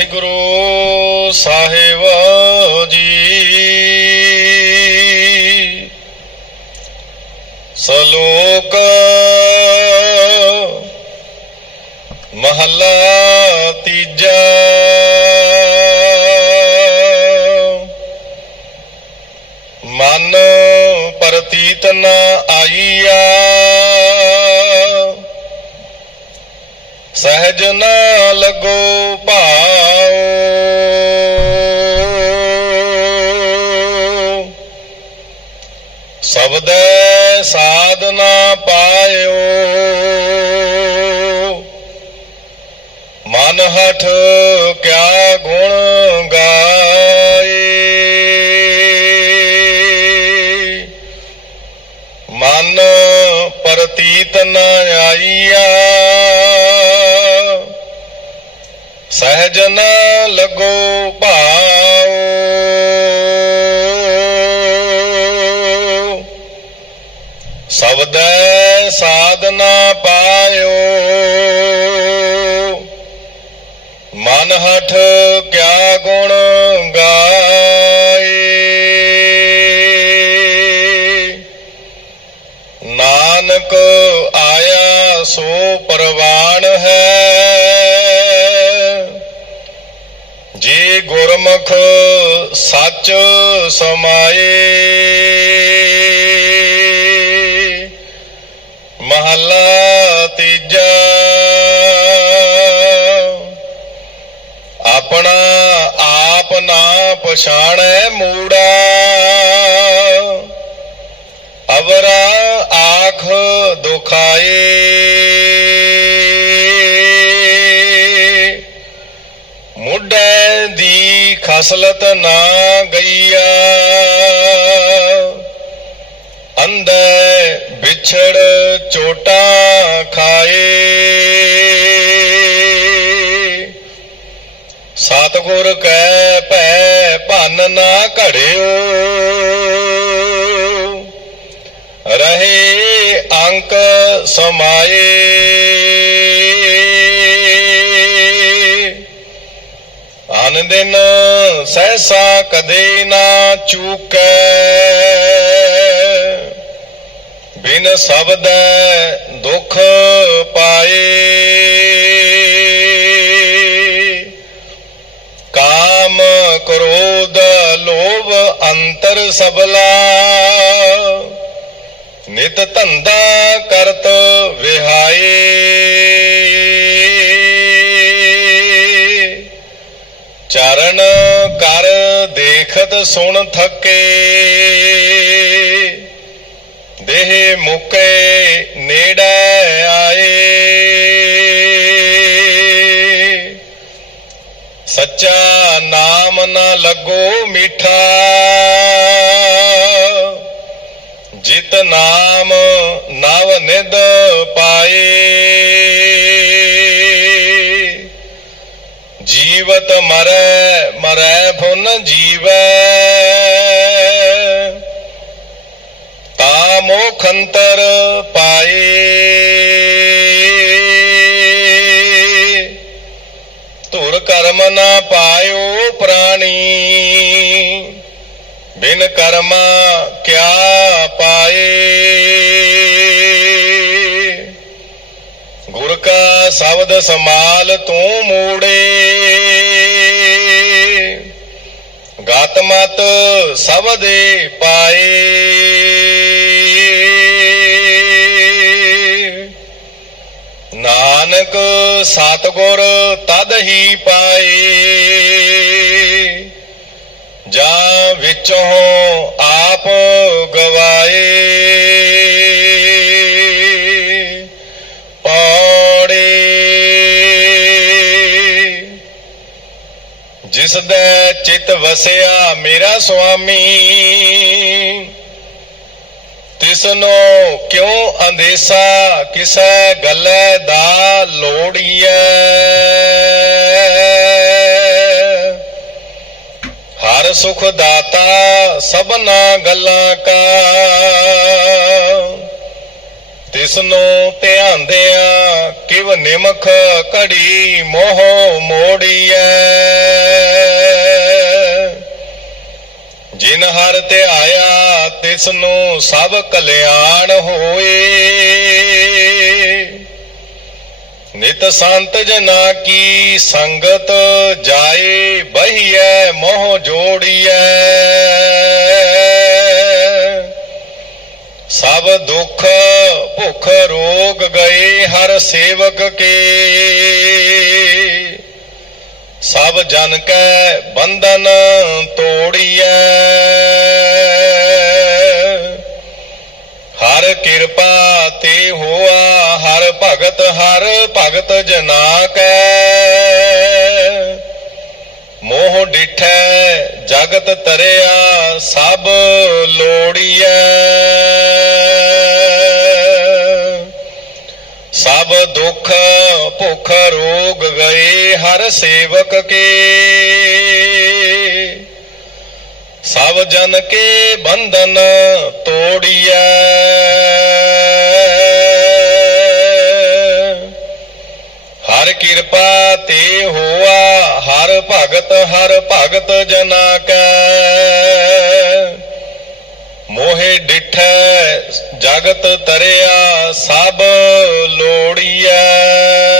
ਵਾਹਿਗੁਰੂ ਸਾਹਿਬ ਜੀ। ਸਲੋਕ ਮਹੱਲਾ ਤੀਜਾ। ਮਨ ਪ੍ਰਤੀਤ ਨ ਆਈਆ। ਸਹਿਜ ਨਾ ਲਗੋ ਭਾਉ ਸਬਦੈ ਸਾਧਨਾ ਪਾਇਓ। ਮਨ ਹਠ ਸਹਿਜ ਨ ਲਗੋ ਭਾਉ। ਸਬਦੈ ਸਾਧਨਾ ਪਾਇਓ। ਮਨ ਹਠ ਕਿਆ ਗੁਣ ਗਾਏ। ਨਾਨਕ ਗੁਰਮੁਖ ਸੱਚ ਸਮਾਏ। ਮਹੱਲਾ ਤੀਜਾ। ਆਪਣਾ ਆਪ ਨਾ ਪਛਾਣੈ ਮੂੜਾ। ਅਵਰਾ ਆਖ ਦੁਖਾਏ। ਦੀ ਨਾ ਗਈਆ ਅੰਧੈ ਵਿਛੜ ਚੋਟਾ ਖਾਏ। ਸਤਿਗੁਰ ਕੈ ਭੈ ਭੰਨ ਨਾ ਘੜਿਓ। ਰਹੇ ਅੰਕ ਸਮਾਏ। ਦਿਨ ਸਹਿਸਾ ਕਦੇ ਨਾ ਚੂਕੈ। ਬਿਨ ਸਬਦ ਦੁਖ ਪਾਏ। ਕਾਮ ਕ੍ਰੋਧ ਲੋਭ ਅੰਤਰ ਸਬਲਾ। ਨਿਤ ਧੰਦਾ ਕਰਤ ਵਿਹਾਏ। ਚਰਨ ਕਰ ਦੇਖਤ ਸੁਣ ਥਕੇ। ਦੇਹ ਮੁਕੇ ਨੇੜੇ ਆਏ। ਸੱਚਾ ਨਾਮ ਨਾ ਲੱਗੋ ਮਿੱਠਾ। ਜਿਤ ਨਾਮ ਨਵ ਨਿਦ ਮਰੈ ਮਰੈ ਫੁਨ ਜੀਵੈ। ਤਾ ਮੋਖ ਅੰਤਰ ਪਾਏ। ਧੁਰ ਕਰਮ ਨਾ ਪਾਇਓ ਪ੍ਰਾਣੀ। ਬਿਨ ਕਰਮਾ ਕਿਆ ਪਾਏ। ਗੁਰ ਕਾ ਸ਼ਬਦ ਸਮਾਲ ਤੂੰ ਮੂੜੇ। ਗਾਤ ਮਤ ਦੇ ਪਾਏ। ਨਾਨਕ ਸਤਗੁਰ ਤਦ ਹੀ ਪਾਏ। ਜਾਂ ਵਿੱਚੋਂ ਆਪ ਵਸਿਆ ਮੇਰਾ ਸੁਆਮੀ, ਤਿਸਨੋ ਕਿਉ ਅੰਦੇਸਾ ਕਿਸੈ ਗੱਲੇ ਦਾ ਲੋੜੀਐ? ਹਰ ਸੁਖ ਦਾਤਾ ਸਭਨਾ ਗੱਲਾਂ ਕਾ। ਤਿਸਨੋ ਧਿਆਨ ਦਿਆ ਕਿਵ ਨਿਮਖ ਘੜੀ ਮੋਹ ਮੋੜੀਐ? ਹਰ ਤੇ ਆਇਆ ਤਿਸ ਨੂੰ ਸਭ ਕਲਿਆਣ ਹੋਏ। ਨਿਤ ਸੰਤ ਜਨਾ ਕੀ ਸੰਗਤ ਜਾਏ, ਬਹੀਐ, ਮੋਹ ਜੋੜੀਐ। ਸਭ ਦੁੱਖ, ਭੁੱਖ, ਰੋਗ ਗਏ ਹਰ ਸੇਵਕ ਕੇ। ਸਭ ਜਨ ਕੈ ਬੰਧਨ ਤੋੜੀਐ। ਹਰ ਕਿਰਪਾ ਤੇ ਹੋਆ, ਹਰ ਭਗਤ ਹਰ ਭਗਤ ਜਨਾ ਕੈ ਮੋਹ ਡਿਠੈ, ਜਗਤ ਤਰਿਆ, ਸਭ ਲੋੜੀਐ। ਰੋਗ ਹਰ ਸੇਵਕ ਕੇ। ਸਭ ਜਨ ਕੇ ਬੰਧਨ ਤੋੜੀਐ। ਹਰ ਕਿਰਪਾ ਤੇ ਹੋਆ, ਹਰ ਭਗਤ ਹਰ ਭਗਤ ਜਨਾ ਕੈ। ਮੋਹਿ ਡਿਠੈ, ਜਗਤ ਤਰਿਆ, ਸਭ ਲੋੜੀਐ।